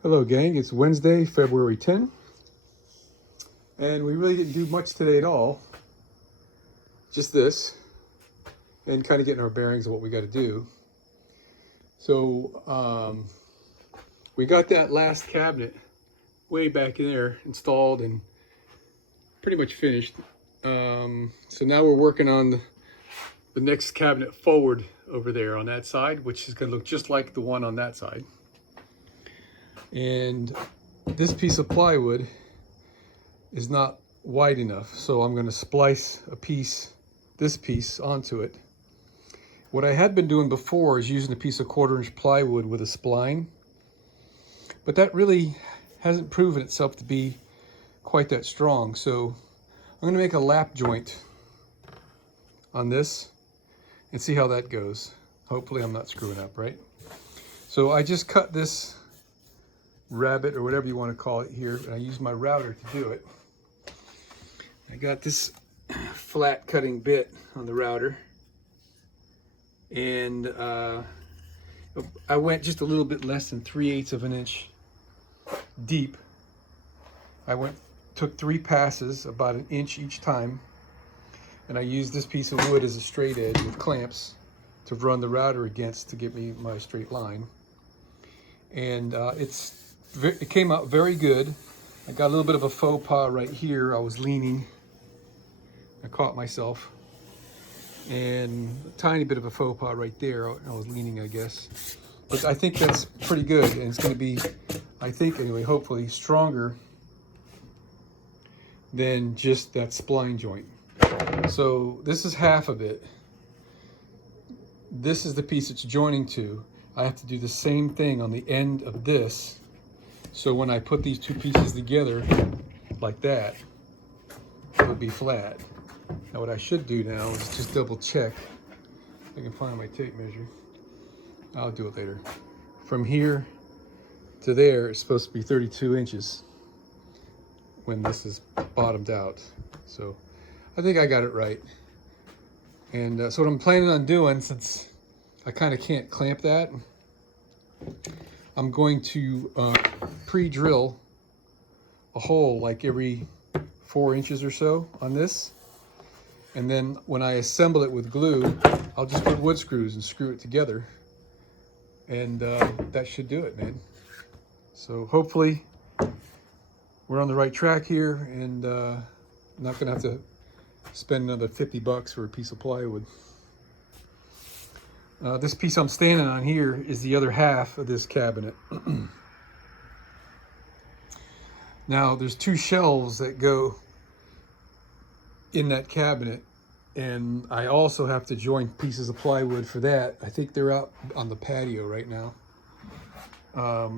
Hello gang, it's Wednesday, February 10, and we really didn't do much today at all. Just this, and kind of getting our bearings of what we got to do. So we got that last cabinet way back in there installed and pretty much finished. So now we're working on the next cabinet forward over there on that side, which is going to look just like the one on that side. And this piece of plywood is not wide enough, so I'm going to splice this piece onto it. What I had been doing before is using a piece of 1/4-inch plywood with a spline, but that really hasn't proven itself to be quite that strong. So I'm going to make a lap joint on this and see how that goes. Hopefully I'm not screwing up, right? So I just cut this rabbet, or whatever you want to call it here, and I use my router to do it. I got this flat cutting bit on the router, and I went just a little bit less than 3/8 of an inch deep. Took 3 passes, about an inch each time, and I used this piece of wood as a straight edge with clamps to run the router against to give me my straight line. And it came out very good. I got a little bit of a faux pas right here. I was leaning. I caught myself. And a tiny bit of a faux pas right there. I was leaning, I guess. But I think that's pretty good. And it's going to be, I think anyway, hopefully stronger than just that spline joint. So this is half of it. This is the piece it's joining to. I have to do the same thing on the end of this. So when I put these two pieces together like that, it'll be flat. Now what I should do now is just double check. If I can find my tape measure. I'll do it later. From here to there, it's supposed to be 32 inches when this is bottomed out. So I think I got it right. And so what I'm planning on doing, since I kind of can't clamp that, I'm going to pre-drill a hole like every 4 inches or so on this. And then when I assemble it with glue, I'll just put wood screws and screw it together. And that should do it, man. So hopefully we're on the right track here, and not gonna have to spend another 50 bucks for a piece of plywood. This piece I'm standing on here is the other half of this cabinet. Now there's 2 shelves that go in that cabinet, and I also have to join pieces of plywood for that. I think they're out on the patio right now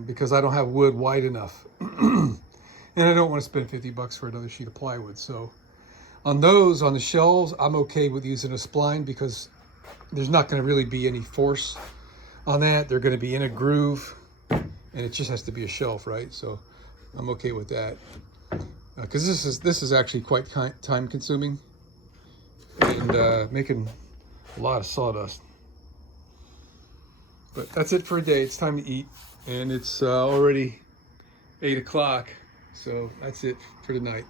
because I don't have wood wide enough. And I don't want to spend 50 bucks for another sheet of plywood. So on the shelves, I'm okay with using a spline because there's not going to really be any force on that. They're going to be in a groove, and it just has to be a shelf, right? So I'm okay with that because this is actually quite time consuming and making a lot of sawdust. But that's it for a day. It's time to eat, and it's already 8 o'clock. So that's it for tonight.